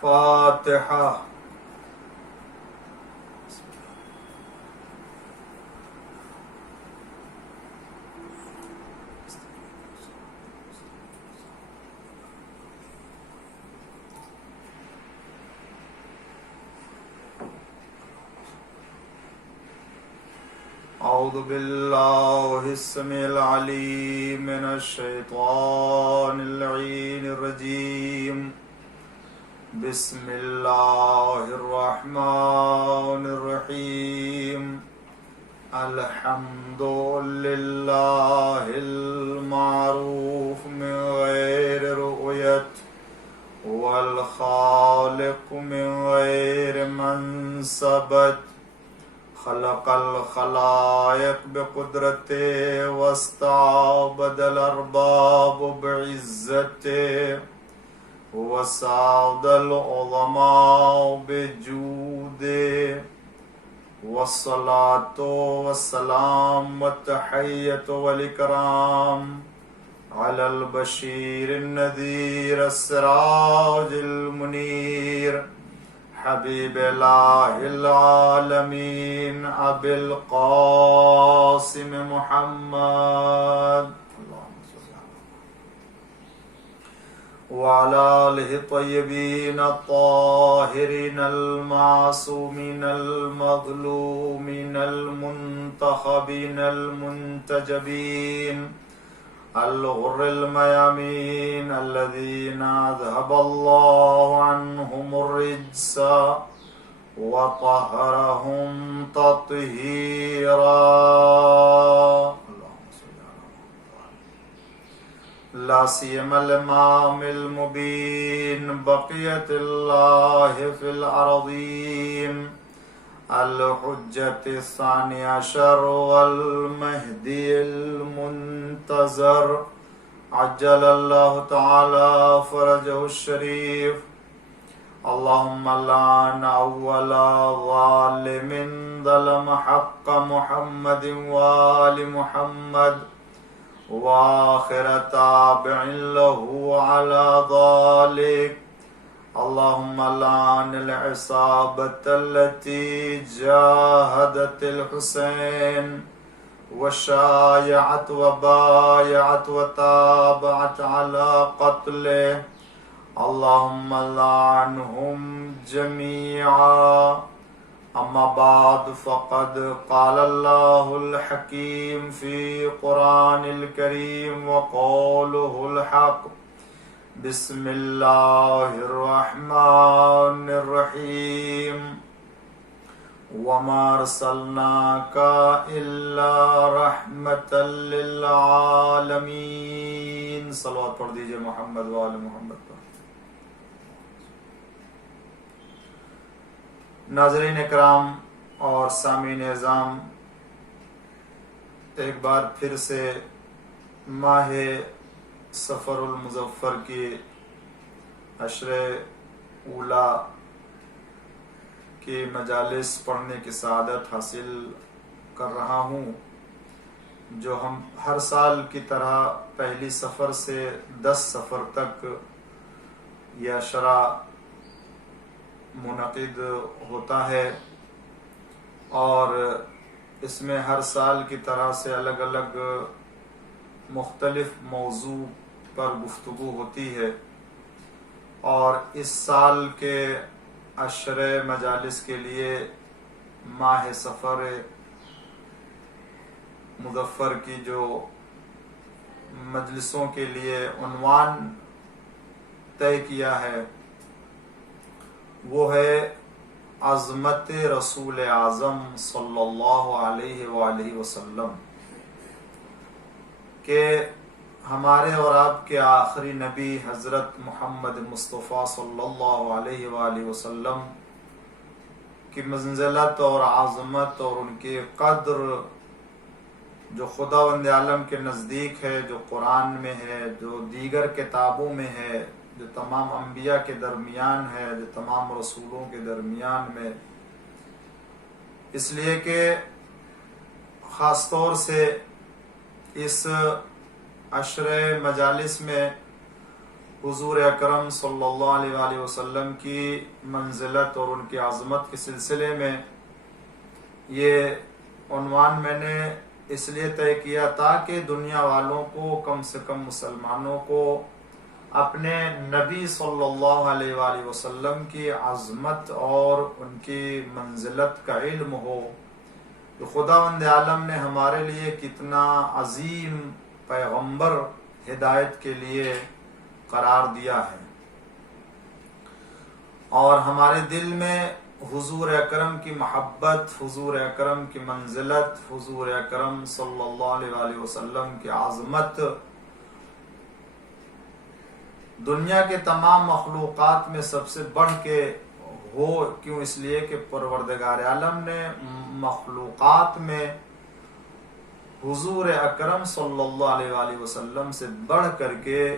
فاتحہ. اعوذ باللہ السمیع العلیم من الشیطان اللعین الرجیم. بسم اللہ الرحمن الرحیم. الحمد للہ المعروف من غیر رؤیت والخالق من غیر منصبت. خلق الخلائق بقدرته واستعبد الأرباب بعزته وساعد العظماء بجوده. والصلاة والسلام والتحية والإكرام على البشير النذير السراج المنير حبیب الہ العالمین ابی القاسم محمد وعلى آلہ الطیبین الطاہرین المعصومین المظلومین المنتخبین المنتجبین الغر الميامين الذين أذهب الله عنهم الرجس وطهرهم تطهيرا. لا سيما الإمام المبين بقية الله في الأرضين الحجة الثاني عشر والمهدي المنتظر عجل الله تعالى فرجه الشريف. اللهم لعن أول ظالم ظلم حق محمد وآل محمد وآخر تابع له على ذلك. اللهم لعن العصابة التي جاهدت الحسين وشايعت وبايعت وتابعت على قتله. اللهم لعنهم جميعا. أما بعد فقد قال الله الحكيم في قرآن الكريم وقوله الحق. بسم اللہ الرحمن الرحیم. وما ارسلناک الا رحمتا للعالمین. صلوات پڑھ دیجئے محمد وآل محمد پر. ناظرین اکرام اور سامعین اعظام، ایک بار پھر سے ماہ سفر المظفر کی عشر اولا کی مجالس پڑھنے کی سعادت حاصل کر رہا ہوں، جو ہم ہر سال کی طرح پہلی سفر سے 10 سفر تک یہ عشرہ منعقد ہوتا ہے، اور اس میں ہر سال کی طرح سے الگ الگ مختلف موضوع پر گفتگو ہوتی ہے. اور اس سال کے عشر مجالس کے لیے ماہ سفر مظفر کی جو مجلسوں کے لیے عنوان طے کیا ہے وہ ہے عظمت رسول اعظم صلی اللہ علیہ وآلہ وسلم، کہ ہمارے اور آپ کے آخری نبی حضرت محمد مصطفیٰ صلی اللہ علیہ وآلہ وسلم کی منزلت اور عظمت اور ان کی قدر جو خداوند عالم کے نزدیک ہے، جو قرآن میں ہے، جو دیگر کتابوں میں ہے، جو تمام انبیاء کے درمیان ہے، جو تمام رسولوں کے درمیان میں، اس لیے کہ خاص طور سے اس عشر مجالس میں حضور اکرم صلی اللہ علیہ وآلہ وسلم کی منزلت اور ان کی عظمت کے سلسلے میں یہ عنوان میں نے اس لیے طے کیا تاکہ دنیا والوں کو، کم سے کم مسلمانوں کو، اپنے نبی صلی اللہ علیہ وآلہ وسلم کی عظمت اور ان کی منزلت کا علم ہو کہ خداوند عالم نے ہمارے لیے کتنا عظیم پیغمبر ہدایت کے لیے قرار دیا ہے، اور ہمارے دل میں حضور اکرم کی محبت، حضور اکرم کی منزلت، حضور اکرم صلی اللہ علیہ وآلہ وسلم کی عظمت دنیا کے تمام مخلوقات میں سب سے بڑھ کے ہو۔ کیوں؟ اس لیے کہ پروردگار عالم نے مخلوقات میں حضور اکرم صلی اللہ علیہ وآلہ وسلم سے بڑھ کر کے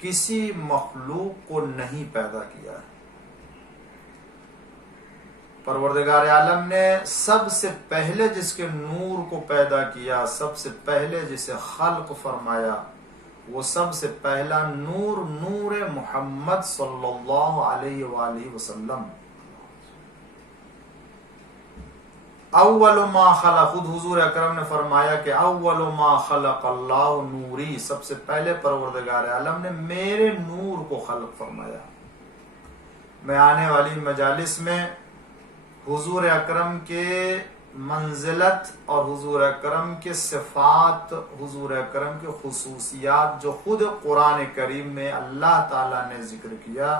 کسی مخلوق کو نہیں پیدا کیا ہے۔ پروردگار عالم نے سب سے پہلے جس کے نور کو پیدا کیا، سب سے پہلے جسے خلق فرمایا، وہ سب سے پہلا نور نور محمد صلی اللہ علیہ وآلہ وسلم۔ اول ما خلق، خود حضور اکرم نے فرمایا کہ اول ما خلق اللہ نوری، سب سے پہلے پروردگار عالم نے میرے نور کو خلق فرمایا۔ میں آنے والی مجالس میں حضور اکرم کے منزلت اور حضور اکرم کے صفات، حضور اکرم کے خصوصیات جو خود قرآن کریم میں اللہ تعالیٰ نے ذکر کیا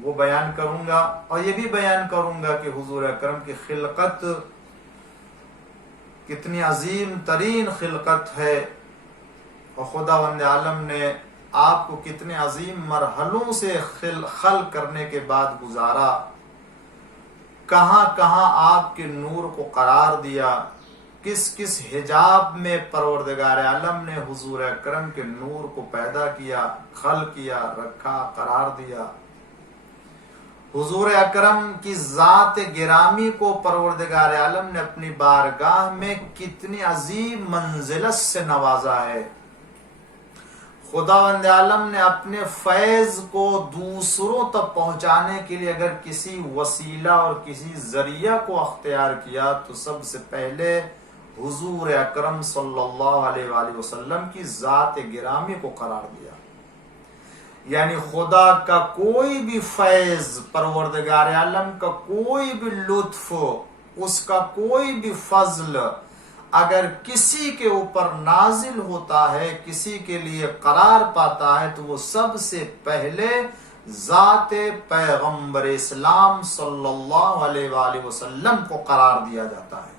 وہ بیان کروں گا، اور یہ بھی بیان کروں گا کہ حضور اکرم کی خلقت کتنی عظیم ترین خلقت ہے، اور خداوند عالم نے آپ کو کتنے عظیم مرحلوں سے خلق کرنے کے بعد گزارا، کہاں کہاں آپ کے نور کو قرار دیا، کس کس حجاب میں پروردگار عالم نے حضور اکرم کے نور کو پیدا کیا، خلق کیا، رکھا، قرار دیا۔ حضور اکرم کی ذات گرامی کو پروردگار عالم نے اپنی بارگاہ میں کتنی عظیم منزلت سے نوازا ہے۔ خداوند عالم نے اپنے فیض کو دوسروں تک پہنچانے کے لیے اگر کسی وسیلہ اور کسی ذریعہ کو اختیار کیا تو سب سے پہلے حضور اکرم صلی اللہ علیہ وآلہ وسلم کی ذات گرامی کو قرار دیا۔ یعنی خدا کا کوئی بھی فیض، پروردگار عالم کا کوئی بھی لطف، اس کا کوئی بھی فضل اگر کسی کے اوپر نازل ہوتا ہے، کسی کے لیے قرار پاتا ہے، تو وہ سب سے پہلے ذات پیغمبر اسلام صلی اللہ علیہ وآلہ وسلم کو قرار دیا جاتا ہے،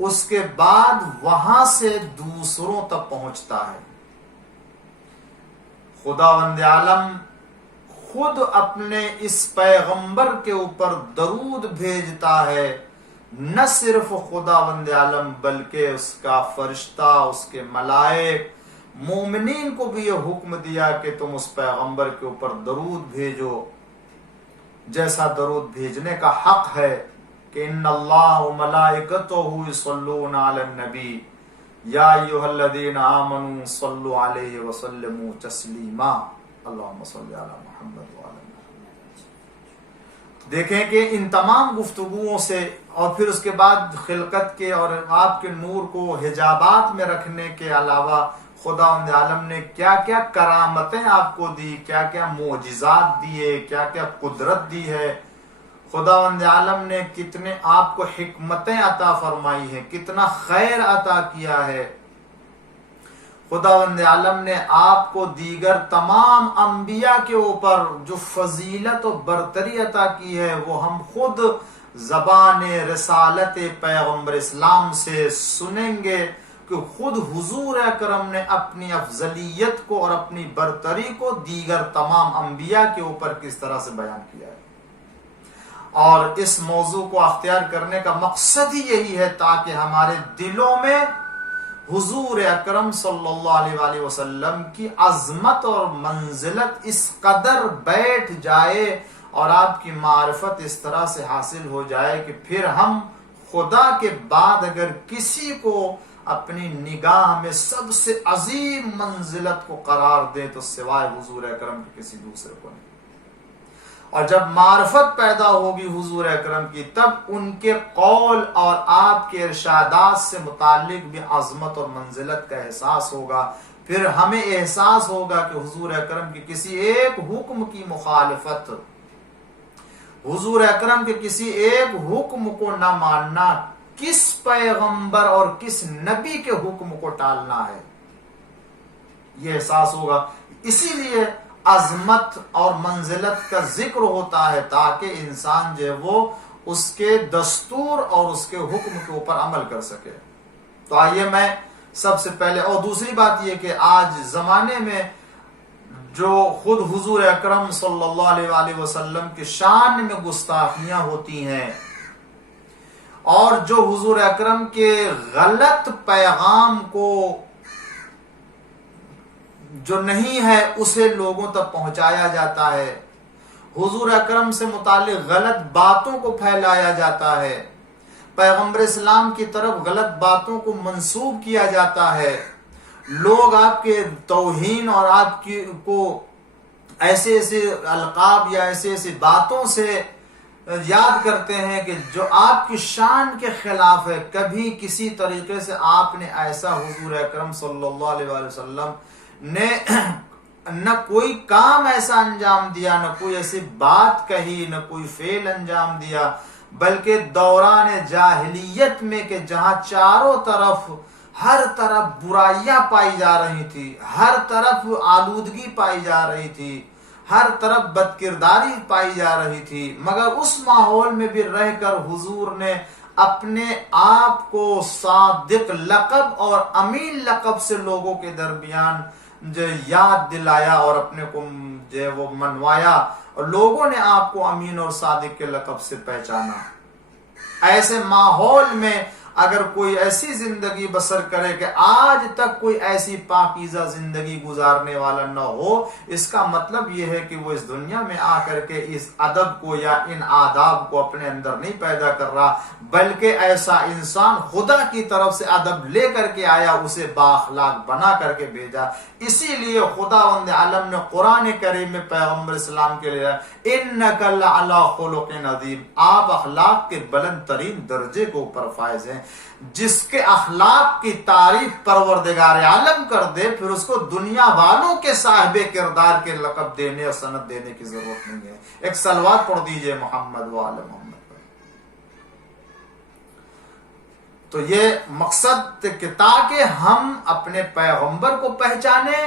اس کے بعد وہاں سے دوسروں تک پہنچتا ہے۔ خداوند عالم خود اپنے اس پیغمبر کے اوپر درود بھیجتا ہے، نہ صرف خداوند عالم بلکہ اس کا فرشتہ، اس کے ملائک، مومنین کو بھی یہ حکم دیا کہ تم اس پیغمبر کے اوپر درود بھیجو، جیسا درود بھیجنے کا حق ہے کہ ان اللہ ملائکتہ یصلون علی النبی یا ایھا الذین آمنوا صلوا علیہ وسلموا تسلیما اللہم صل علی محمد وعلی محمد۔ دیکھیں کہ ان تمام گفتگوؤں سے اور پھر اس کے بعد خلقت کے اور آپ کے نور کو حجابات میں رکھنے کے علاوہ خداوند عالم نے کیا کیا کرامتیں آپ کو دی، کیا کیا معجزات دیے، کیا کیا قدرت دی ہے، خداوند عالم نے کتنے آپ کو حکمتیں عطا فرمائی ہیں، کتنا خیر عطا کیا ہے۔ خداوند عالم نے آپ کو دیگر تمام انبیاء کے اوپر جو فضیلت و برتری عطا کی ہے وہ ہم خود زبان رسالت پیغمبر اسلام سے سنیں گے کہ خود حضور اکرم نے اپنی افضلیت کو اور اپنی برتری کو دیگر تمام انبیاء کے اوپر کس طرح سے بیان کیا ہے۔ اور اس موضوع کو اختیار کرنے کا مقصد ہی یہی ہے تاکہ ہمارے دلوں میں حضور اکرم صلی اللہ علیہ وآلہ وسلم کی عظمت اور منزلت اس قدر بیٹھ جائے اور آپ کی معرفت اس طرح سے حاصل ہو جائے کہ پھر ہم خدا کے بعد اگر کسی کو اپنی نگاہ میں سب سے عظیم منزلت کو قرار دیں تو سوائے حضور اکرم کے کسی دوسرے کو نہیں. اور جب معرفت پیدا ہوگی حضور اکرم کی تب ان کے قول اور آپ کے ارشادات سے متعلق بھی عظمت اور منزلت کا احساس ہوگا. پھر ہمیں احساس ہوگا کہ حضور اکرم کے کسی ایک حکم کی مخالفت، حضور اکرم کے کسی ایک حکم کو نہ ماننا کس پیغمبر اور کس نبی کے حکم کو ٹالنا ہے، یہ احساس ہوگا. اسی لیے عظمت اور منزلت کا ذکر ہوتا ہے تاکہ انسان جو ہے وہ اس کے دستور اور اس کے حکم کے اوپر عمل کر سکے. تو آئیے میں سب سے پہلے، اور دوسری بات یہ کہ آج زمانے میں جو خود حضور اکرم صلی اللہ علیہ وآلہ وسلم کی شان میں گستاخیاں ہوتی ہیں اور جو حضور اکرم کے غلط پیغام کو جو نہیں ہے اسے لوگوں تک پہنچایا جاتا ہے، حضور اکرم سے متعلق غلط باتوں کو پھیلایا جاتا ہے، پیغمبر اسلام کی طرف غلط باتوں کو منسوب کیا جاتا ہے، لوگ آپ کے توہین اور آپ کی کو ایسے ایسے القاب یا ایسے ایسے باتوں سے یاد کرتے ہیں کہ جو آپ کی شان کے خلاف ہے. کبھی کسی طریقے سے آپ نے ایسا حضور اکرم صلی اللہ علیہ وآلہ وسلم نے نہ کوئی کام ایسا انجام دیا، نہ کوئی ایسی بات کہی، نہ کوئی فعل انجام دیا، بلکہ دوران جاہلیت میں کہ جہاں چاروں طرف ہر طرف برائیاں پائی جا رہی تھی، ہر طرف آلودگی پائی جا رہی تھی، ہر طرف بدکرداری پائی جا رہی تھی، مگر اس ماحول میں بھی رہ کر حضور نے اپنے آپ کو صادق لقب اور امین لقب سے لوگوں کے درمیان جو یاد دلایا اور اپنے کو جو وہ منوایا، اور لوگوں نے آپ کو امین اور صادق کے لقب سے پہچانا. ایسے ماحول میں اگر کوئی ایسی زندگی بسر کرے کہ آج تک کوئی ایسی پاکیزہ زندگی گزارنے والا نہ ہو، اس کا مطلب یہ ہے کہ وہ اس دنیا میں آ کر کے اس ادب کو یا ان آداب کو اپنے اندر نہیں پیدا کر رہا، بلکہ ایسا انسان خدا کی طرف سے ادب لے کر کے آیا، اسے بااخلاق بنا کر کے بھیجا. اسی لیے خداوند عالم نے قرآن کریم میں پیغمبر اسلام کے لیے اِنَّكَ لَعَلَىٰ خُلُقٍ عَظِيمٍ، آپ اخلاق کے بلند ترین درجے کو اوپر فائز ہیں. جس کے اخلاق کی تعریف پروردگار عالم کر دے پھر اس کو دنیا والوں کے صاحب کردار کے لقب دینے اور سند دینے کی ضرورت نہیں ہے. ایک صلوات پڑھ دیجئے محمد وآل محمد. تو یہ مقصد کہ تاکہ ہم اپنے پیغمبر کو پہچانیں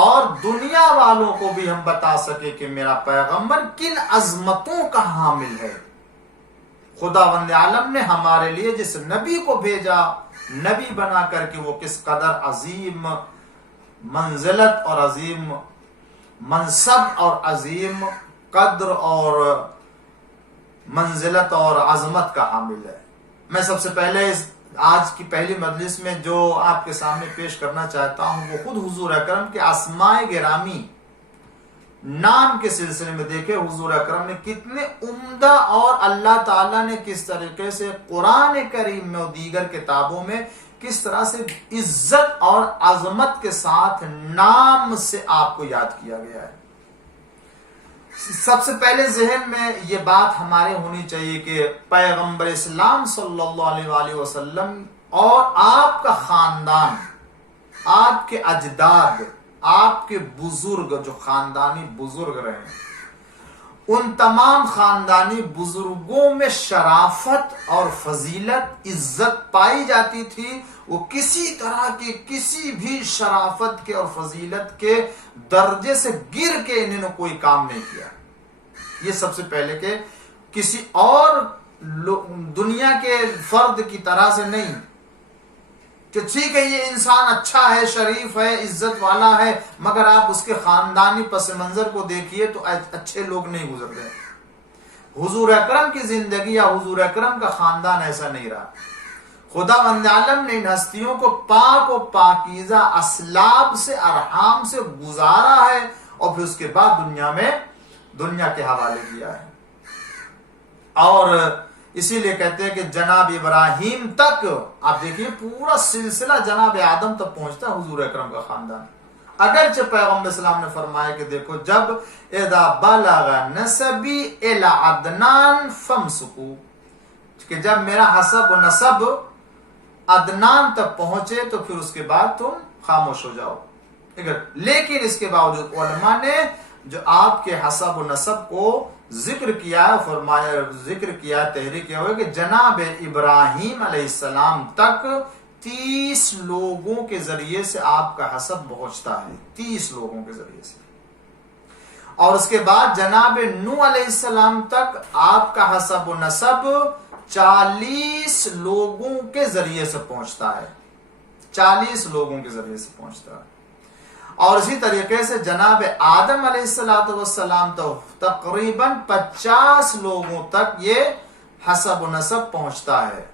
اور دنیا والوں کو بھی ہم بتا سکے کہ میرا پیغمبر کن عظمتوں کا حامل ہے. خداوند عالم نے ہمارے لیے جس نبی کو بھیجا، نبی بنا کر کے، وہ کس قدر عظیم منزلت اور عظیم منصب اور عظیم قدر اور منزلت اور عظمت کا حامل ہے. میں سب سے پہلے آج کی پہلی مجلس میں جو آپ کے سامنے پیش کرنا چاہتا ہوں وہ خود حضور اکرم کے اسماء گرامی نام کے سلسلے میں. دیکھیں حضور اکرم نے کتنے عمدہ اور اللہ تعالیٰ نے کس طریقے سے قرآن کریم میں اور دیگر کتابوں میں کس طرح سے عزت اور عظمت کے ساتھ نام سے آپ کو یاد کیا گیا ہے. سب سے پہلے ذہن میں یہ بات ہمارے ہونی چاہیے کہ پیغمبر اسلام صلی اللہ علیہ وآلہ وسلم اور آپ کا خاندان، آپ کے اجداد، آپ کے بزرگ جو خاندانی بزرگ رہے ہیں، ان تمام خاندانی بزرگوں میں شرافت اور فضیلت، عزت پائی جاتی تھی. وہ کسی طرح کی کسی بھی شرافت کے اور فضیلت کے درجے سے گر کے انہوں نے کوئی کام نہیں کیا. یہ سب سے پہلے کہ کسی اور دنیا کے فرد کی طرح سے نہیں کہ ٹھیک ہے یہ انسان اچھا ہے، شریف ہے، عزت والا ہے، مگر آپ اس کے خاندانی پس منظر کو دیکھیے تو اچھے لوگ نہیں گزرتے. حضور اکرم کی زندگی یا حضور اکرم کا خاندان ایسا نہیں رہا. خداوند عالم نے ان ہستیوں کو پاک و پاکیزہ اسلاب سے، ارحام سے گزارا ہے اور پھر اس کے بعد دنیا کے حوالے کیا ہے. اور اسی لیے کہتے ہیں کہ جناب ابراہیم تک، آپ دیکھیے پورا سلسلہ جناب آدم تک پہنچتا ہے حضور اکرم کا خاندان. اگرچہ پیغمبر اسلام نے فرمایا کہ دیکھو جب اذا بلغ نسبی الی عدنان فامسکو، کہ جب میرا حسب و نسب عدنان تک پہنچے تو پھر اس کے بعد تم خاموش ہو جاؤ. لیکن اس کے باوجود علماء نے جو آپ کے حسب و نسب کو ذکر کیا ہے، فرمایا ذکر کیا، تحریک کیا ہوا کہ جناب ابراہیم علیہ السلام تک 30 لوگوں کے ذریعے سے آپ کا حسب پہنچتا ہے، 30 لوگوں کے ذریعے سے. اور اس کے بعد جناب نوح علیہ السلام تک آپ کا حسب و نسب 40 لوگوں کے ذریعے سے پہنچتا ہے، 40 لوگوں کے ذریعے سے پہنچتا ہے. اور اسی طریقے سے جناب آدم علیہ السلام تو تقریباً 50 لوگوں تک یہ حسب و نسب پہنچتا ہے،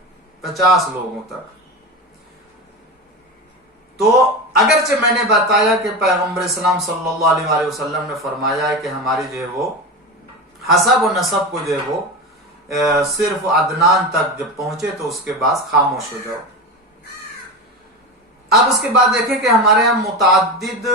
50 لوگوں تک. تو اگرچہ میں نے بتایا کہ پیغمبر اسلام صلی اللہ علیہ وسلم نے فرمایا ہے کہ ہماری جو ہے وہ حسب و نسب کو جو ہے وہ صرف عدنان تک جب پہنچے تو اس کے بعد خاموش ہو جاؤ. اب اس کے بعد دیکھیں کہ ہمارے یہاں متعدد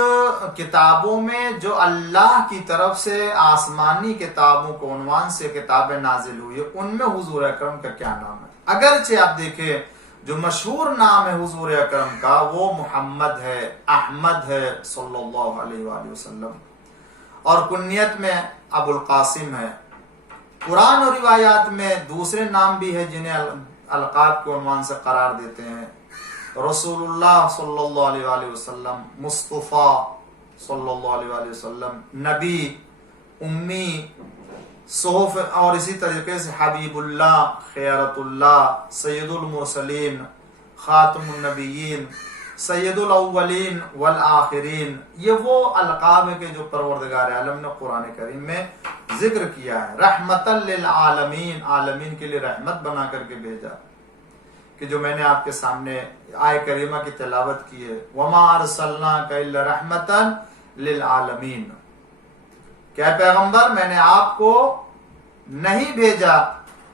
کتابوں میں جو اللہ کی طرف سے آسمانی کتابوں کو عنوان سے کتابیں نازل ہوئی، ان میں حضور اکرم کا کیا نام ہے؟ اگرچہ آپ دیکھیں جو مشہور نام ہے حضور اکرم کا وہ محمد ہے، احمد ہے صلی اللہ علیہ وآلہ وسلم، اور کنیت میں ابو القاسم ہے. قرآن اور روایات میں دوسرے نام بھی ہے جنہیں القاب کے عنوان سے قرار دیتے ہیں. رسول اللہ صلی اللہ علیہ وآلہ وسلم، مصطفیٰ صلی اللہ علیہ وآلہ وسلم، نبی، امی، صحف، اور اسی طریقے سے حبیب اللہ، خیرت اللہ، سید المرسلین، خاتم النبیین، سید الاولین والآخرین. یہ وہ القاب ہے کہ جو پروردگار عالم نے قرآن کریم میں ذکر کیا ہے. رحمت للعالمین، عالمین کے لیے رحمت بنا کر کے بھیجا، کہ جو میں نے آپ کے سامنے آیہ کریمہ کی تلاوت کی ہے، وما ارسلناک الا رحمتا للعالمین، کیا پیغمبر میں نے آپ کو نہیں بھیجا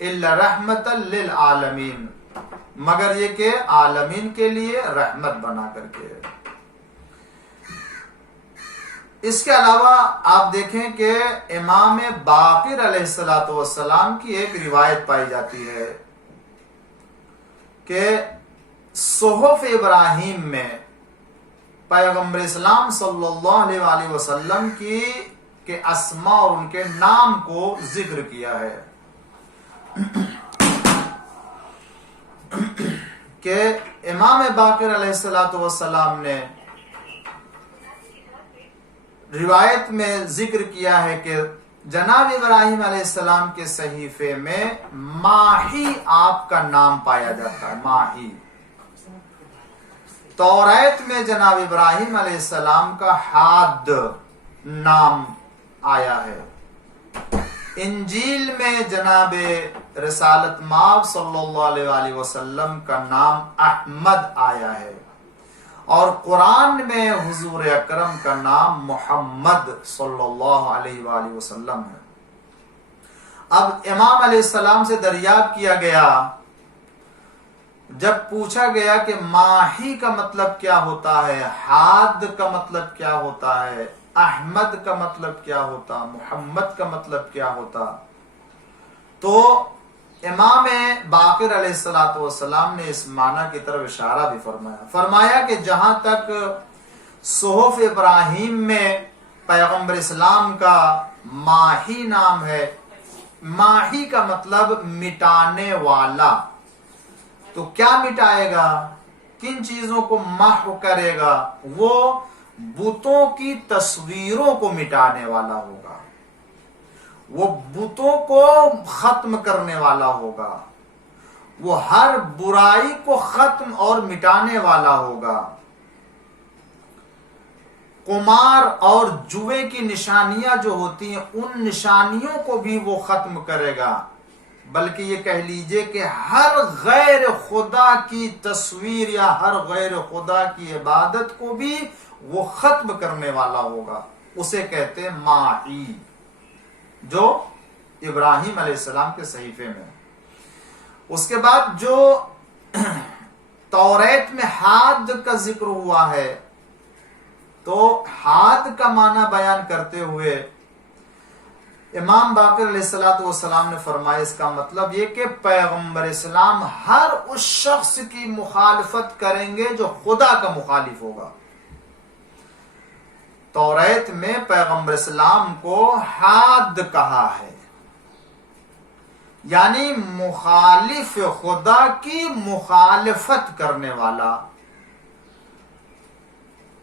الا رحمتا للعالمین، مگر یہ کہ عالمین کے لیے رحمت بنا کر کے. اس کے علاوہ آپ دیکھیں کہ امام باقر علیہ السلام کی ایک روایت پائی جاتی ہے کہ صحف ابراہیم میں پیغمبر اسلام صلی اللہ علیہ وآلہ وسلم کی کے اسماء اور ان کے نام کو ذکر کیا ہے کہ امام باقر علیہ السلام نے روایت میں ذکر کیا ہے کہ جناب ابراہیم علیہ السلام کے صحیفے میں ماہی آپ کا نام پایا جاتا ہے، ماہی. توریت میں جناب ابراہیم علیہ السلام کا حاد نام آیا ہے. انجیل میں جناب رسالت مآب صلی اللہ علیہ وآلہ وسلم کا نام احمد آیا ہے، اور قرآن میں حضور اکرم کا نام محمد صلی اللہ علیہ وآلہ وسلم ہے. اب امام علیہ السلام سے دریافت کیا گیا، جب پوچھا گیا کہ ماہی کا مطلب کیا ہوتا ہے، حاد کا مطلب کیا ہوتا ہے، احمد کا مطلب کیا ہوتا، محمد کا مطلب کیا ہوتا، تو امام باقر علیہ السلام نے اس معنی کی طرف اشارہ بھی فرمایا کہ جہاں تک صحف ابراہیم میں پیغمبر اسلام کا ماہی نام ہے، ماہی کا مطلب مٹانے والا. تو کیا مٹائے گا، کن چیزوں کو محو کرے گا؟ وہ بتوں کی تصویروں کو مٹانے والا ہوگا، وہ بتوں کو ختم کرنے والا ہوگا، وہ ہر برائی کو ختم اور مٹانے والا ہوگا. قمار اور جوے کی نشانیاں جو ہوتی ہیں ان نشانیوں کو بھی وہ ختم کرے گا، بلکہ یہ کہہ لیجئے کہ ہر غیر خدا کی تصویر یا ہر غیر خدا کی عبادت کو بھی وہ ختم کرنے والا ہوگا. اسے کہتے ہیں ماہی، جو ابراہیم علیہ السلام کے صحیفے میں. اس کے بعد جو توریت میں حاد کا ذکر ہوا ہے، تو حاد کا معنی بیان کرتے ہوئے امام باقر علیہ السلام نے فرمایا اس کا مطلب یہ کہ پیغمبر اسلام ہر اس شخص کی مخالفت کریں گے جو خدا کا مخالف ہوگا۔ توریت میں پیغمبر اسلام کو حاد کہا ہے، یعنی مخالف خدا کی مخالفت کرنے والا۔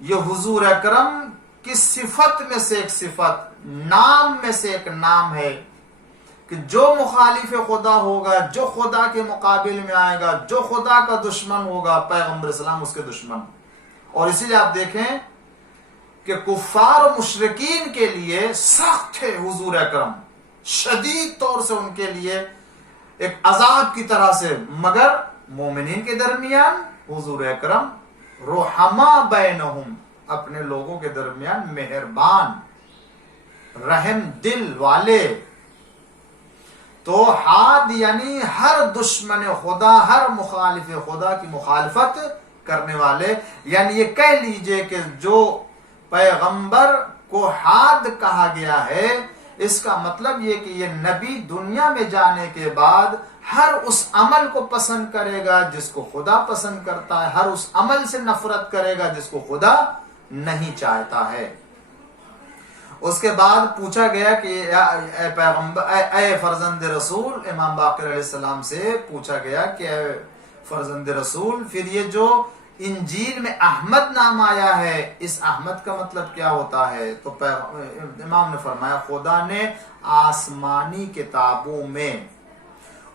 یہ حضور اکرم کی صفت میں سے ایک صفت، نام میں سے ایک نام ہے کہ جو مخالف خدا ہوگا، جو خدا کے مقابل میں آئے گا، جو خدا کا دشمن ہوگا، پیغمبر اسلام اس کے دشمن۔ اور اسی لیے آپ دیکھیں کہ کفار و مشرکین کے لیے سخت ہے حضور اکرم، شدید طور سے ان کے لیے ایک عذاب کی طرح سے، مگر مومنین کے درمیان حضور اکرم رحما بینہم، اپنے لوگوں کے درمیان مہربان، رحم دل والے۔ تو حاد یعنی ہر دشمن خدا، ہر مخالف خدا کی مخالفت کرنے والے، یعنی یہ کہہ لیجئے کہ جو پیغمبر کو حاد کہا گیا ہے، اس کا مطلب یہ کہ یہ نبی دنیا میں جانے کے بعد ہر اس عمل کو پسند کرے گا جس کو خدا پسند کرتا ہے، ہر اس عمل سے نفرت کرے گا جس کو خدا نہیں چاہتا ہے۔ اس کے بعد پوچھا گیا کہ اے پیغمبر، اے فرزند رسول، امام باقر علیہ السلام سے پوچھا گیا کہ اے فرزند رسول، پھر یہ جو انجیل میں احمد نام آیا ہے، اس احمد کا مطلب کیا ہوتا ہے؟ تو امام نے فرمایا خدا نے آسمانی کتابوں میں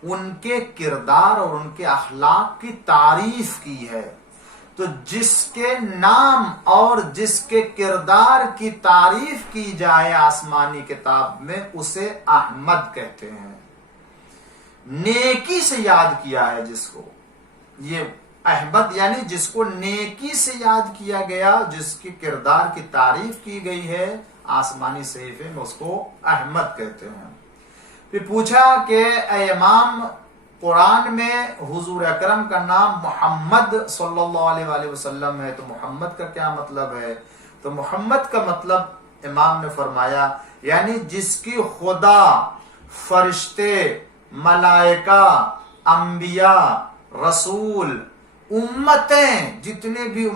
ان کے کردار اور ان کے اخلاق کی تعریف کی ہے، تو جس کے نام اور جس کے کردار کی تعریف کی جائے آسمانی کتاب میں، اسے احمد کہتے ہیں۔ نیکی سے یاد کیا ہے جس کو، یہ احمد یعنی جس کو نیکی سے یاد کیا گیا، جس کی کردار کی تعریف کی گئی ہے آسمانی صحیفے میں، اس کو احمد کہتے ہیں۔ پھر پوچھا کہ اے امام، قرآن میں حضور اکرم کا نام محمد صلی اللہ علیہ وآلہ وسلم ہے، تو محمد کا کیا مطلب ہے؟ تو محمد کا مطلب امام نے فرمایا یعنی جس کی خدا، فرشتے، ملائکہ، انبیاء، رسول، امتیں، جتنے بھی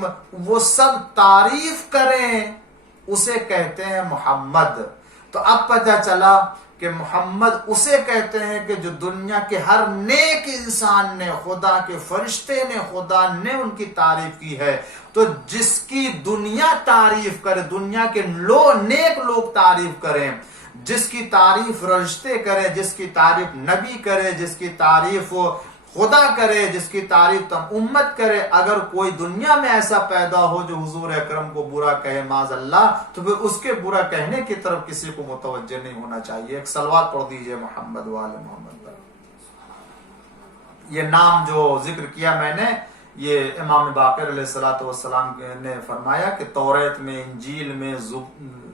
وہ سب تعریف کریں، اسے کہتے ہیں محمد۔ تو اب پتہ چلا کہ محمد اسے کہتے ہیں کہ جو دنیا کے ہر نیک انسان نے، خدا کے فرشتے نے، خدا نے ان کی تعریف کی ہے۔ تو جس کی دنیا تعریف کرے، دنیا کے نیک لوگ تعریف کریں، جس کی تعریف فرشتے کرے، جس کی تعریف نبی کرے، جس کی تعریف خدا کرے، جس کی تعریف تم امت کرے، اگر کوئی دنیا میں ایسا پیدا ہو جو حضور اکرم کو برا کہے معاذ اللہ، تو پھر اس کے برا کہنے کی طرف کسی کو متوجہ نہیں ہونا چاہیے۔ ایک صلوات پڑھ دیجئے محمد وآل محمد پر۔ یہ نام جو ذکر کیا میں نے، یہ امام باقر علیہ السلام نے فرمایا کہ توریت میں، انجیل میں،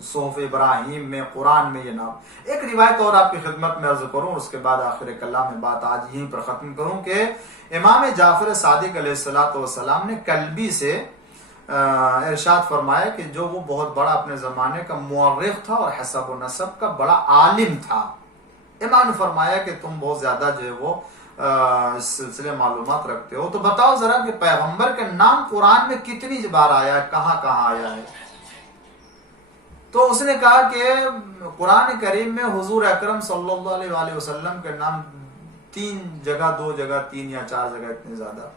صحف ابراہیم میں، قرآن میں یہ نام۔ ایک روایت اور آپ کی خدمت میں عرض کروں، اس کے بعد آخر کلام میں بات آج یہیں پر ختم کروں کہ امام جعفر صادق علیہ السلام نے کلبی سے ارشاد فرمایا کہ جو وہ بہت بڑا اپنے زمانے کا مورخ تھا اور حسب و نسب کا بڑا عالم تھا۔ امام نے فرمایا کہ تم بہت زیادہ جو ہے وہ اس سلسلے معلومات رکھتے ہو، تو بتاؤ ذرا کہ پیغمبر کے نام قرآن میں کتنی بار آیا ہے، کہاں کہاں آیا ہے؟ تو اس نے کہا کہ قرآن کریم میں حضور اکرم صلی اللہ علیہ وآلہ وسلم کے نام 3 جگہ، 2 جگہ، 3 یا 4 جگہ، اتنے زیادہ،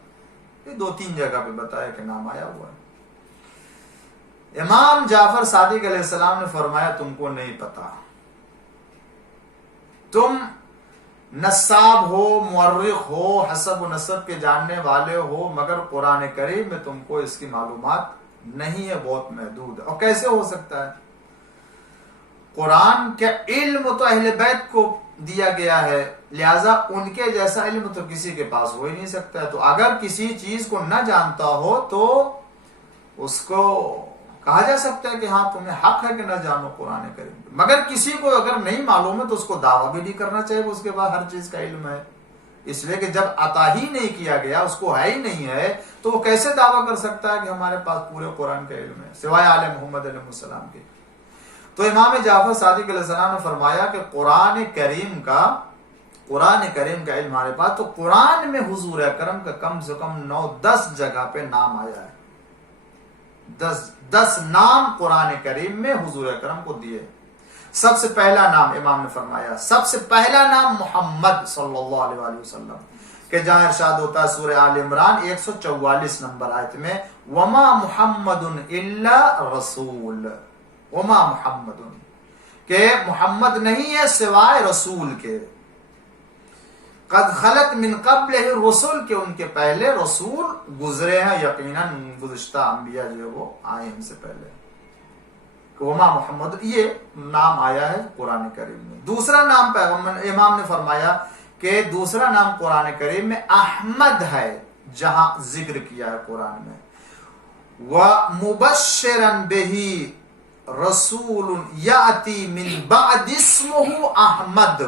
2-3 جگہ پہ بتایا کہ نام آیا ہوا ہے۔ امام جعفر صادق علیہ السلام نے فرمایا تم کو نہیں پتا، تم نصاب ہو، مورخ ہو، حسب و نسب کے جاننے والے ہو، مگر قرآن کریم میں تم کو اس کی معلومات نہیں ہے، بہت محدود ہے۔ اور کیسے ہو سکتا ہے؟ قرآن کے علم تو اہل بیت کو دیا گیا ہے، لہذا ان کے جیسا علم تو کسی کے پاس ہو ہی نہیں سکتا ہے۔ تو اگر کسی چیز کو نہ جانتا ہو تو اس کو کہا جا سکتا ہے کہ ہاں تمہیں حق ہے کہ نہ جانو قرآن کریم، مگر کسی کو اگر نہیں معلوم ہے تو اس کو دعویٰ بھی نہیں کرنا چاہیے کہ اس کے بعد ہر چیز کا علم ہے۔ اس لیے کہ جب عطا ہی نہیں کیا گیا، اس کو ہے ہی نہیں ہے، تو وہ کیسے دعویٰ کر سکتا ہے کہ ہمارے پاس پورے قرآن کا علم ہے سوائے آل محمد علیہ السلام کے؟ تو امام جعفر صادق علیہ السلام نے فرمایا کہ قرآن کریم کا علم ہمارے پاس، تو قرآن میں حضور اکرم کا کم سے کم 9-10 جگہ پہ نام آیا ہے، 10 نام قرآن کریم میں حضور اکرم کو دیے۔ سب سے پہلا نام امام نے فرمایا، سب سے پہلا نام محمد صلی اللہ علیہ وآلہ وسلم، کہ جہاں ارشاد ہوتا ہے سورہ آل عمران 144 نمبر آیت میں، وما محمد الا رسول، وما محمد، کہ محمد نہیں ہے سوائے رسول کے، قد خلت من قبل الرسل، کہ ان کے پہلے رسول گزرے ہیں، یقیناً گزشتہ انبیاء جو ہے وہ آئے ان سے پہلے، وما محمد یہ نام آیا ہے قرآن کریم میں۔ دوسرا نام پیغمبر امام نے فرمایا کہ دوسرا نام قرآن کریم میں احمد ہے، جہاں ذکر کیا ہے قرآن میں، وَمُبَشِّرًا بِهِ رَسُولٌ يَأْتِي مِن بَعْدِ اسْمُهُ احمد،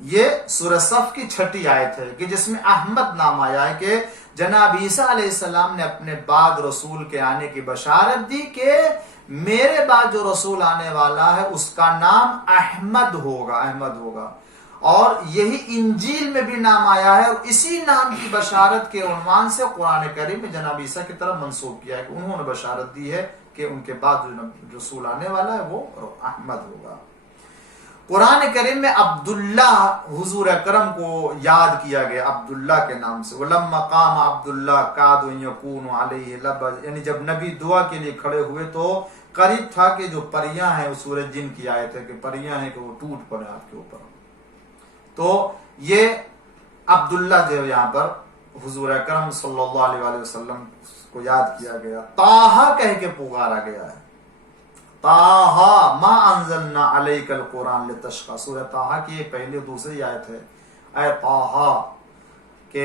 یہ سورہ صف کی 6 آیت ہے کہ جس میں احمد نام آیا ہے، کہ جناب عیسیٰ علیہ السلام نے اپنے بعد رسول کے آنے کی بشارت دی کہ میرے بعد جو رسول آنے والا ہے اس کا نام احمد ہوگا، اور یہی انجیل میں بھی نام آیا ہے، اور اسی نام کی بشارت کے عنوان سے قرآن کریم میں جناب عیسیٰ کی طرف منسوب کیا ہے کہ انہوں نے بشارت دی ہے کہ ان کے بعد جو رسول آنے والا ہے وہ احمد ہوگا۔ قرآن کریم میں عبداللہ حضور اکرم کو یاد کیا گیا عبداللہ کے نام سے، وَلَمَّا قَامَ عَبْدُ اللَّهِ كَادُوا أَن يَكُونُوا عَلَيْهِ لَبَدًا، یعنی جب نبی دعا کے لیے کھڑے ہوئے تو قریب تھا کہ جو پریاں ہیں، سورہ جن کی آیت ہے کہ پریاں ہیں کہ وہ ٹوٹ پڑے آپ کے اوپر۔ تو یہ عبداللہ جو یہاں پر حضور اکرم صلی اللہ علیہ وآلہ وسلم کو یاد کیا گیا۔ طٰہٰ کہہ کے پکارا گیا ہے، طٰہٰ ما انزلنا علیک القرآن لتشقیٰ، سورہ طٰہٰ کی پہلی اور دوسری آیت ہے، اے طٰہٰ، کہ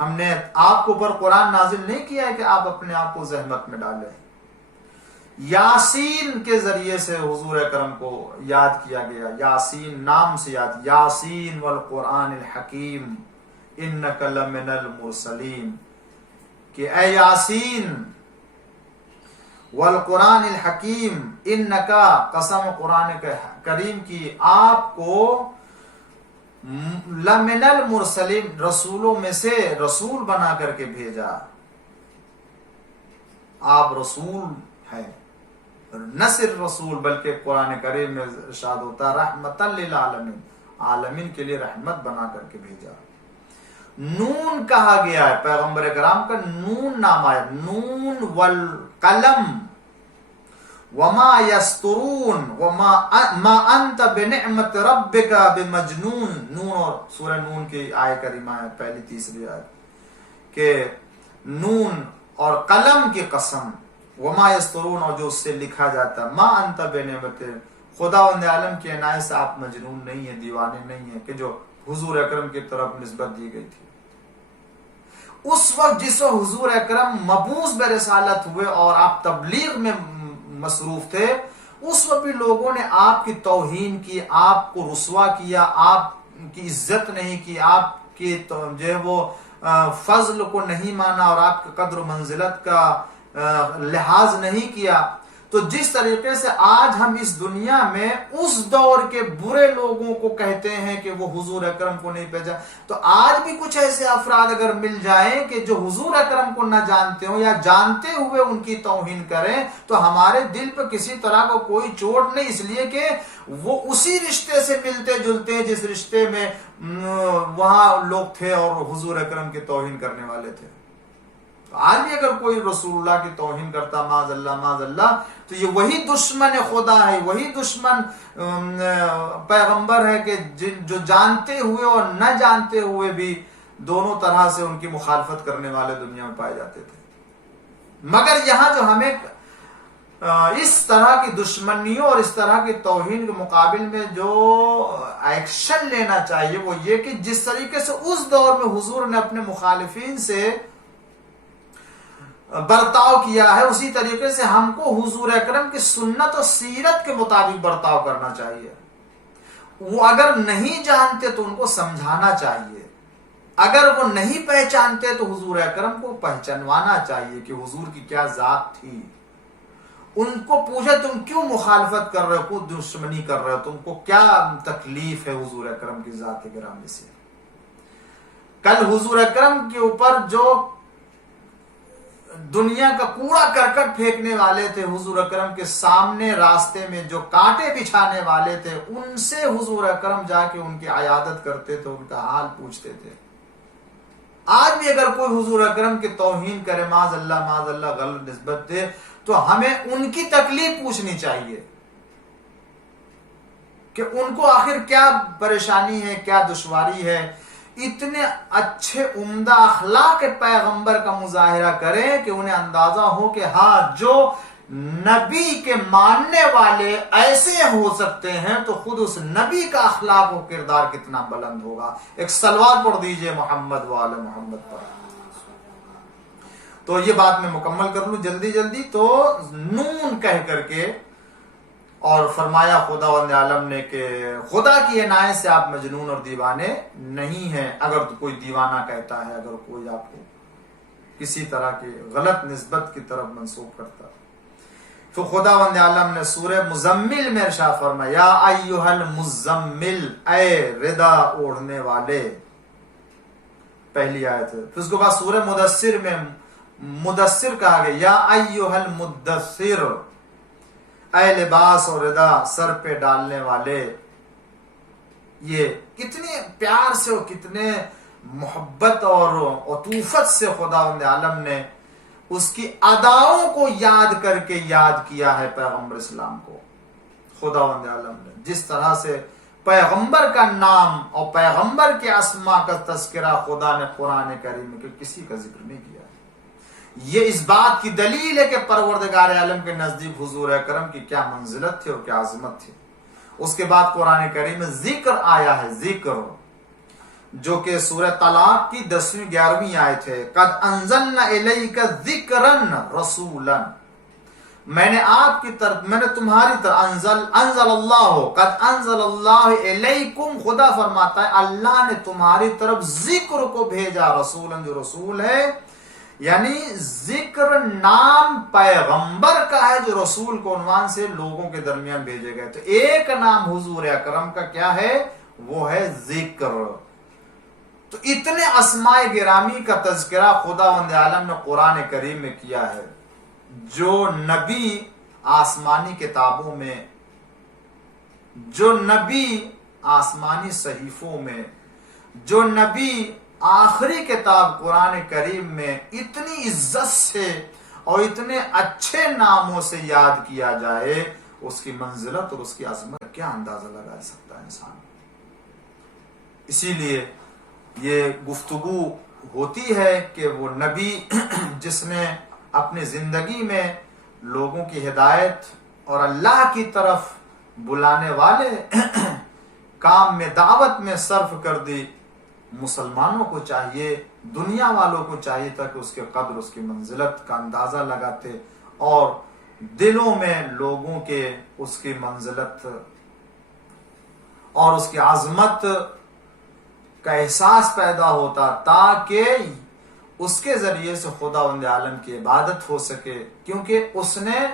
ہم نے آپ کو پر قرآن نازل نہیں کیا ہے کہ آپ اپنے آپ کو زحمت میں ڈالیں۔ یاسین کے ذریعے سے حضور اکرم کو یاد کیا گیا، یاسین نام سے یاد، یاسین والقرآن الحکیم انک لمن المرسلین، کہ اے یاسین والقرآن الحکیم انکا، قسم قرآن کریم کی، آپ کو لمن المرسلین، رسولوں میں سے رسول بنا کر کے بھیجا، آپ رسول ہیں، نہ صرف رسول بلکہ قرآن کریم میں ارشاد ہوتا ہے رحمتا للعالمین، عالمین کے لیے رحمت بنا کر کے بھیجا۔ نون کہا گیا ہے پیغمبر کرام کا، نون نام آیا، نون والقلم وما یسترون وما انت بنعمت ربک بمجنون، نون، اور سورہ نون کی آیت کریمہ ہے پہلی تیسری آیت، کہ نون اور قلم کی قسم، وما یسترون، اور جو اس سے لکھا جاتا ہے، ما انت بنعمت، خداوند عالم کی عنایت سے آپ مجنون نہیں ہیں، دیوانے نہیں ہیں، کہ جو حضور اکرم کی طرف نسبت دی گئی تھی۔ اس وقت جس وقت حضور اکرم مبعوث برسالت ہوئے اور آپ تبلیغ میں مصروف تھے، اس وقت بھی لوگوں نے آپ کی توہین کی، آپ کو رسوا کیا، آپ کی عزت نہیں کی، آپ کی جو ہے وہ فضل کو نہیں مانا، اور آپ کی قدر و منزلت کا لحاظ نہیں کیا۔ تو جس طریقے سے آج ہم اس دنیا میں اس دور کے برے لوگوں کو کہتے ہیں کہ وہ حضور اکرم کو نہیں پہچانا، تو آج بھی کچھ ایسے افراد اگر مل جائیں کہ جو حضور اکرم کو نہ جانتے ہوں یا جانتے ہوئے ان کی توہین کریں، تو ہمارے دل پہ کسی طرح کو کوئی چوٹ نہیں، اس لیے کہ وہ اسی رشتے سے ملتے جلتے ہیں جس رشتے میں وہاں لوگ تھے اور حضور اکرم کی توہین کرنے والے تھے۔ آج بھی اگر کوئی رسول اللہ کی توہین کرتا، معاذ اللہ، تو یہ وہی دشمن خدا ہے، وہی دشمن پیغمبر ہے کہ جو جانتے ہوئے اور نہ جانتے ہوئے بھی دونوں طرح سے ان کی مخالفت کرنے والے دنیا میں پائے جاتے تھے۔ مگر یہاں جو ہمیں اس طرح کی دشمنیوں اور اس طرح کی توہین کے مقابل میں جو ایکشن لینا چاہیے وہ یہ کہ جس طریقے سے اس دور میں حضور نے اپنے مخالفین سے برتاؤ کیا ہے، اسی طریقے سے ہم کو حضور اکرم کی سنت اور سیرت کے مطابق برتاؤ کرنا چاہیے۔ وہ اگر نہیں جانتے تو ان کو سمجھانا چاہیے، اگر وہ نہیں پہچانتے تو حضور اکرم کو پہچانوانا چاہیے کہ حضور کی کیا ذات تھی۔ ان کو پوچھے تم کیوں مخالفت کر رہے ہو، کیوں دشمنی کر رہے ہو، تم کو کیا تکلیف ہے حضور اکرم کی ذات گرامی سے۔ کل حضور اکرم کے اوپر جو دنیا کا کوڑا کرکٹ پھینکنے والے تھے، حضور اکرم کے سامنے راستے میں جو کانٹے بچھانے والے تھے، ان سے حضور اکرم جا کے ان کی عیادت کرتے تھے، ان کا حال پوچھتے تھے۔ آج بھی اگر کوئی حضور اکرم کی توہین کرے، معاذ اللہ غلط نسبت دے، تو ہمیں ان کی تکلیف پوچھنی چاہیے کہ ان کو آخر کیا پریشانی ہے، کیا دشواری ہے۔ اتنے اچھے عمدہ اخلاق کے پیغمبر کا مظاہرہ کریں کہ انہیں اندازہ ہو کہ ہاں جو نبی کے ماننے والے ایسے ہو سکتے ہیں تو خود اس نبی کا اخلاق و کردار کتنا بلند ہوگا۔ ایک صلوات پڑھ دیجئے محمد وآل محمد پر۔ تو یہ بات میں مکمل کر لوں جلدی تو نون کہہ کر کے اور فرمایا خداوند عالم نے کہ خدا کی عنایت سے آپ مجنون اور دیوانے نہیں ہیں۔ اگر کوئی دیوانہ کہتا ہے، اگر کوئی آپ کو کسی طرح کی غلط نسبت کی طرف منسوب کرتا، تو خداوند عالم نے سورہ مزمل میں ارشاد فرمایا یا ایھا المزمل، اے ردا اوڑھنے والے، پہلی آیت ہے۔ پھر اس کے بعد سورہ مدثر میں مدثر کہا گیا یا ایھا المدثر، اے لباس اور ردا سر پہ ڈالنے والے۔ یہ کتنے پیار سے اور کتنے محبت اور عطوفت سے خداوند عالم نے اس کی اداؤں کو یاد کر کے یاد کیا ہے پیغمبر اسلام کو۔ خداوند عالم نے جس طرح سے پیغمبر کا نام اور پیغمبر کے اسماء کا تذکرہ خدا نے قرآن کریم میں کسی کا ذکر نہیں کیا، یہ اس بات کی دلیل ہے کہ پروردگار عالم کے نزدیک حضور اکرم کی کیا منزلت تھی اور کیا عظمت تھی۔ اس کے بعد قرآن کریم میں ذکر آیا ہے، ذکر جو کہ سورہ طلاق کی 10ویں 11ویں آیت ہے، قد انزلنا الیک ذکرا رسولا، میں نے آپ کی طرف، میں نے تمہاری طرف، انزل اللہ، قد انزل اللہ الیکم، خدا فرماتا ہے اللہ نے تمہاری طرف ذکر کو بھیجا، رسولا جو رسول ہے، یعنی ذکر نام پیغمبر کا ہے جو رسول کو عنوان سے لوگوں کے درمیان بھیجے گئے۔ تو ایک نام حضور اکرم کا کیا ہے؟ وہ ہے ذکر۔ تو اتنے اسماء گرامی کا تذکرہ خداوند عالم نے قرآن کریم میں کیا ہے، جو نبی آسمانی کتابوں میں، جو نبی آسمانی صحیفوں میں، جو نبی آخری کتاب قرآن کریم میں اتنی عزت سے اور اتنے اچھے ناموں سے یاد کیا جائے، اس کی منزلت اور اس کی عظمت کیا اندازہ لگا سکتا ہے انسان۔ اسی لیے یہ گفتگو ہوتی ہے کہ وہ نبی جس نے اپنی زندگی میں لوگوں کی ہدایت اور اللہ کی طرف بلانے والے کام میں، دعوت میں صرف کر دی، مسلمانوں کو چاہیے، دنیا والوں کو چاہیے تھا کہ اس کے قدر، اس کی منزلت کا اندازہ لگاتے اور دلوں میں لوگوں کے اس کی منزلت اور اس کی عظمت کا احساس پیدا ہوتا، تاکہ اس کے ذریعے سے خداوند عالم کی عبادت ہو سکے، کیونکہ اس نے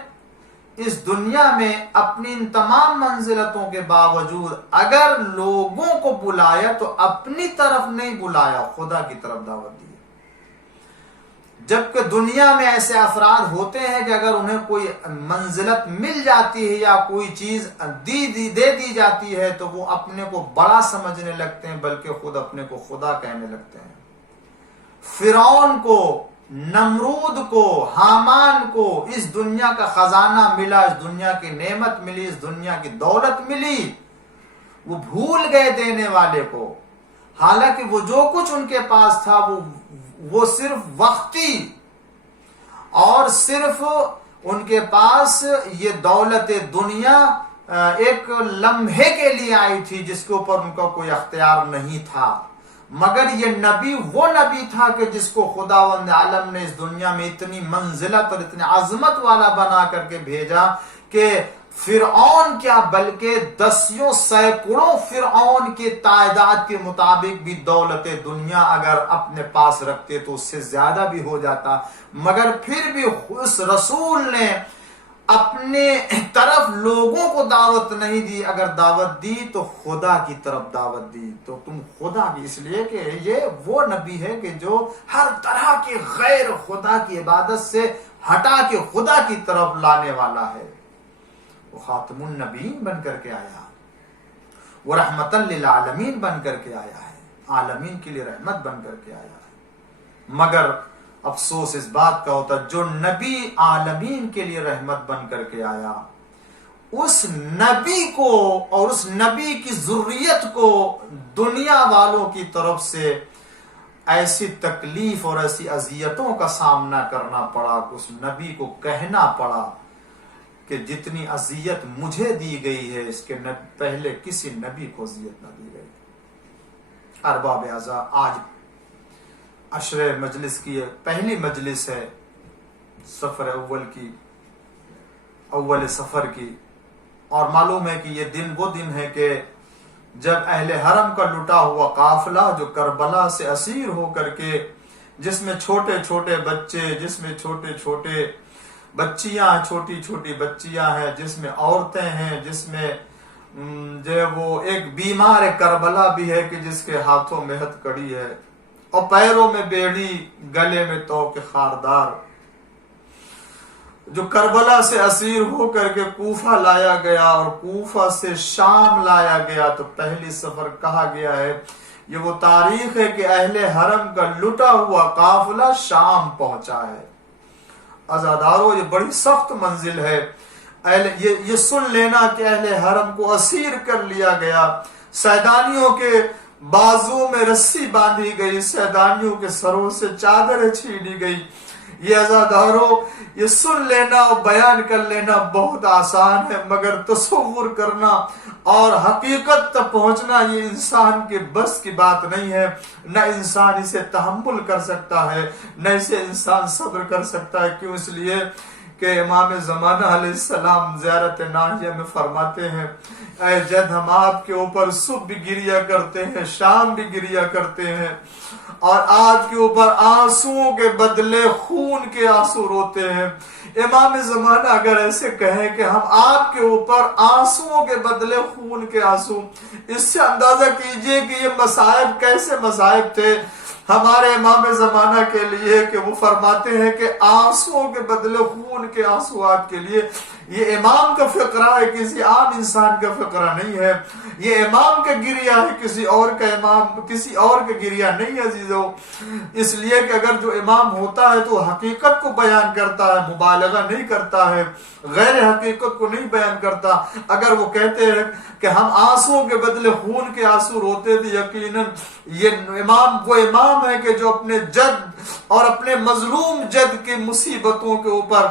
اس دنیا میں اپنی ان تمام منزلتوں کے باوجود اگر لوگوں کو بلایا تو اپنی طرف نہیں بلایا، خدا کی طرف دعوت دی۔ جبکہ دنیا میں ایسے افراد ہوتے ہیں کہ اگر انہیں کوئی منزلت مل جاتی ہے یا کوئی چیز دے دی جاتی ہے تو وہ اپنے کو بڑا سمجھنے لگتے ہیں، بلکہ خود اپنے کو خدا کہنے لگتے ہیں۔ فرعون کو، نمرود کو، حامان کو اس دنیا کا خزانہ ملا، اس دنیا کی نعمت ملی، اس دنیا کی دولت ملی، وہ بھول گئے دینے والے کو، حالانکہ وہ جو کچھ ان کے پاس تھا وہ صرف وقتی، اور صرف ان کے پاس یہ دولت دنیا ایک لمحے کے لیے آئی تھی جس کے اوپر ان کا کوئی اختیار نہیں تھا۔ مگر یہ نبی وہ نبی تھا کہ جس کو خداوند عالم نے اس دنیا میں اتنی منزلت اور اتنی عظمت والا بنا کر کے بھیجا کہ فرعون کیا بلکہ دسیوں سینکڑوں فرعون کے تعداد کے مطابق بھی دولت دنیا اگر اپنے پاس رکھتے تو اس سے زیادہ بھی ہو جاتا، مگر پھر بھی اس رسول نے اپنے طرف لوگوں کو دعوت نہیں دی، اگر دعوت دی تو خدا کی طرف دعوت دی، تو تم خدا کی، اس لیے کہ یہ وہ نبی ہے کہ جو ہر طرح کے غیر خدا کی عبادت سے ہٹا کے خدا کی طرف لانے والا ہے۔ وہ خاتم النبیین بن کر کے آیا، وہ رحمت للعالمین بن کر کے آیا ہے، عالمین کے لیے رحمت بن کر کے آیا ہے۔ مگر افسوس اس بات کا ہوتا جو نبی عالمین کے لیے رحمت بن کر کے آیا، اس نبی کو اور اس نبی کی ذریت کو دنیا والوں کی طرف سے ایسی تکلیف اور ایسی اذیتوں کا سامنا کرنا پڑا کہ اس نبی کو کہنا پڑا کہ جتنی اذیت مجھے دی گئی ہے اس کے پہلے کسی نبی کو اذیت نہ دی گئی۔ ارباب اعزاء، آج عشر مجلس کی پہلی مجلس ہے سفر اول کی، اول سفر کی، اور معلوم ہے کہ یہ دن وہ دن ہے کہ جب اہل حرم کا لٹا ہوا قافلہ جو کربلا سے اسیر ہو کر کے، جس میں چھوٹے چھوٹے بچے، جس میں چھوٹے چھوٹے بچیاں، چھوٹی چھوٹی بچیاں ہیں، جس میں عورتیں ہیں، جس میں جو وہ ایک بیمار کربلا بھی ہے کہ جس کے ہاتھوں میں ہتھ کڑی ہے اور پیروں میں بیڑی، گلے میں توق خاردار، جو کربلا سے اسیر ہو کر کے کوفہ لایا گیا اور کوفہ سے شام لایا گیا، تو پہلی سفر کہا گیا ہے، یہ وہ تاریخ ہے کہ اہل حرم کا لٹا ہوا قافلہ شام پہنچا ہے۔ عزادارو، یہ بڑی سخت منزل ہے۔ یہ سن لینا کہ اہل حرم کو اسیر کر لیا گیا، سیدانیوں کے بازو میں رسی باندھی گئی، سیدانیوں کے سروں سے چادریں چھینی گئی، یہ عزادارو یہ سن لینا اور بیان کر لینا بہت آسان ہے، مگر تصور کرنا اور حقیقت تک پہنچنا یہ انسان کے بس کی بات نہیں ہے۔ نہ انسان اسے تحمل کر سکتا ہے، نہ اسے انسان صبر کر سکتا ہے۔ کیوں؟ اس لیے کہ امام زمانہ علیہ السلام زیارت ناحیہ میں فرماتے ہیں، اے جد ہم آپ کے اوپر صبح بھی گریا کرتے ہیں، شام بھی گریا کرتے ہیں، اور آپ کے اوپر آنسوؤں کے بدلے خون کے آنسو روتے ہیں۔ امام زمانہ اگر ایسے کہیں کہ ہم آپ کے اوپر آنسوؤں کے بدلے خون کے آنسو، اس سے اندازہ کیجئے کہ یہ مصائب کیسے مصائب تھے ہمارے امام زمانہ کے لیے، کہ وہ فرماتے ہیں کہ آنسوؤں کے بدلے خون کے آنسو آپ کے لیے۔ یہ امام کا فقرہ ہے، کسی عام انسان کا فقرہ نہیں ہے، یہ امام کا گریہ ہے، کسی اور کا گریہ نہیں ہے عزیزو۔ اس لیے کہ اگر جو امام ہوتا ہے تو حقیقت کو بیان کرتا ہے، مبالغہ نہیں کرتا ہے، غیر حقیقت کو نہیں بیان کرتا۔ اگر وہ کہتے ہیں کہ ہم آنسوؤں کے بدلے خون کے آنسو روتے تھے، یقیناً یہ امام وہ امام ہے کہ جو اپنے جد اور اپنے مظلوم جد کی مصیبتوں کے اوپر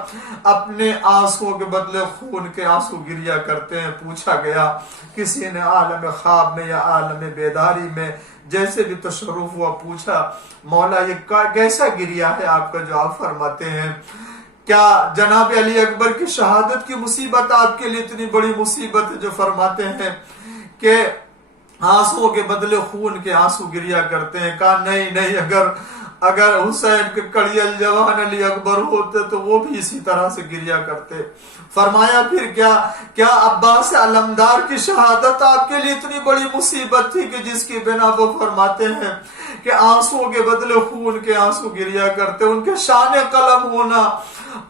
اپنے آنسوؤں کے بدلے خون کے آنسو گریا کرتے ہیں۔ پوچھا گیا کسی نے عالم خواب میں یا عالم بیداری میں، جیسے بھی تشرف ہوا، پوچھا مولا یہ کیسا گریا ہے آپ کا؟ جو آپ فرماتے ہیں کیا جناب علی اکبر کی شہادت کی مصیبت آپ کے لیے اتنی بڑی مصیبت ہے؟ جو فرماتے ہیں کہ آنسو کے بدلے خون کے آنسو گریا کرتے ہیں۔ کہا نہیں، اگر حسین کے کڑی الجوان علی اکبر ہوتے تو وہ بھی اسی طرح سے گریا کرتے۔ فرمایا پھر کیا عباس علمدار کی شہادت آپ کے لیے اتنی بڑی مصیبت تھی کہ جس کی بنا پر فرماتے ہیں کہ آنسو کے بدلے خون کے آنسو گریا کرتے؟ ان کے شان قلم ہونا،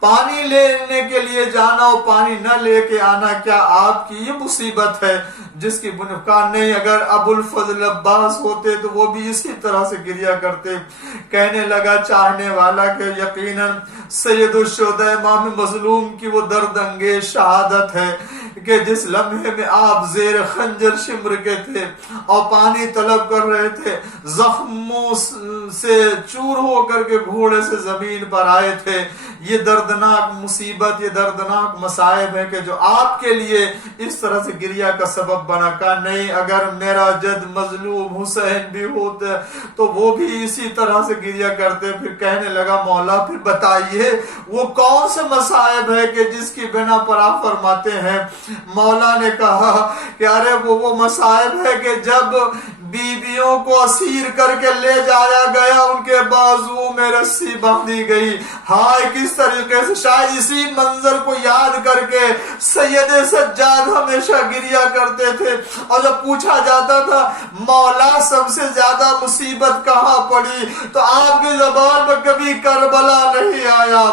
پانی لینے کے لیے جانا اور پانی نہ لے کے آنا، کیا آپ کی یہ مصیبت ہے جس کی بنیاد نہیں؟ اگر ابو الفضل عباس ہوتے تو وہ بھی اسی طرح سے گریا کرتے۔ کہنے لگا چاہنے والا کہ یقیناً سید الشہداء امام مظلوم کی وہ درد انگیز شہادت ہے کہ جس لمحے میں آپ زیر خنجر شمر کے تھے اور پانی طلب کر رہے تھے، زخموں سے چور ہو کر کے گھوڑے سے زمین پر آئے تھے، یہ دردناک مصیبت، یہ دردناک مصائب ہے کہ جو آپ کے لیے اس طرح سے گریہ کا سبب بنا۔ کہا نہیں، اگر میرا جد مظلوم حسین بھی ہوتا تو وہ بھی اسی طرح سے گریہ کرتے۔ پھر کہنے لگا مولا پھر بتائیے وہ کون سے مصائب ہے کہ جس کی بنا پر آپ فرماتے ہیں؟ مولا نے کہا کہ ارے وہ مصائب ہے کہ جب بیویوں کو اسیر کر کے لے جایا گیا، ان کے بازو میں رسی باندھی گئی، ہائے کس طریقے سے! شاید اسی منظر کو یاد کر کے سید سجاد ہمیشہ گریہ کرتے تھے، اور جب پوچھا جاتا تھا مولا سب سے زیادہ مصیبت کہاں پڑی تو آپ کی زبان پر کبھی کربلا نہیں آیا،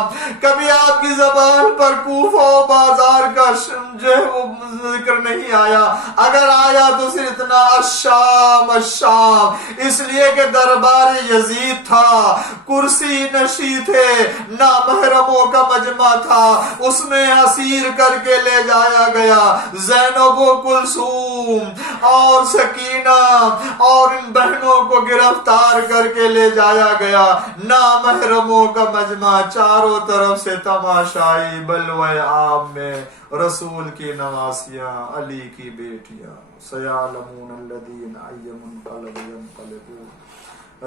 کبھی آپ کی زبان پر کوفہ و بازار کا جو ہے وہ ذکر نہیں آیا، اگر آیا تو صرف اتنا الشام الشام، اس لیے کہ دربار یزید تھا، کرسی نشی تھے، نامحرموں کا مجمع تھا، اس میں اسیر کر کے لے جایا گیا زینب و کلثوم اور سکینہ اور ان بہنوں کو گرفتار کر کے لے جایا گیا، نامحرموں کا مجمع، چاروں طرف سے تماشائی بلوے عام میں رسول کی نواسیاں، علی کی بیٹیاں، سیعلمون الذین ای منقلب ینقلبون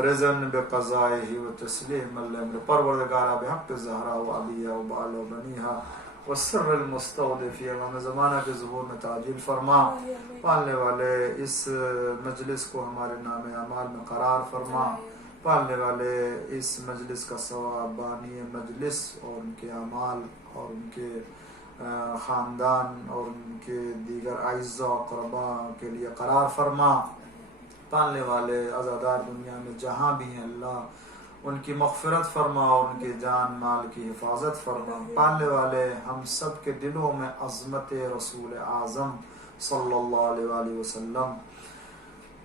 رضن بقضائہ و تسلیم الامر پروردگارہ بحق زہرا و علیہ و بال و بنیہا والسر المستودع امام زمانہ کے ظہور میں تعجیل فرما۔ پالنے والے اس مجلس کو ہمارے نام اعمال میں قرار فرما، پالنے والے اس مجلس کا ثواب بانی مجلس اور ان کے اعمال اور ان کے خاندان اور ان کے دیگر اعزاء و اقربا کے لیے قرار فرما۔ پالنے والے عزادار دنیا میں جہاں بھی ہیں اللہ ان کی مغفرت فرما اور ان کے جان مال کی حفاظت فرما۔ پالنے والے ہم سب کے دلوں میں عظمت رسول اعظم صلی اللہ علیہ وآلہ وسلم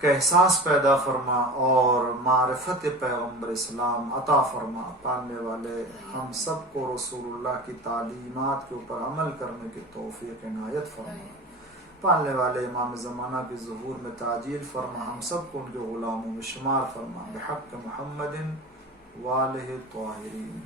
کا احساس پیدا فرما اور معرفت پیغمبر اسلام عطا فرما۔ پالنے والے ہم سب کو رسول اللہ کی تعلیمات کے اوپر عمل کرنے کی توفیق عنایت فرما۔ پالنے والے امام زمانہ کے ظہور میں تعجیل فرما، ہم سب کو ان کے غلاموں میں شمار فرما، بحق محمد والہ الطاہرین۔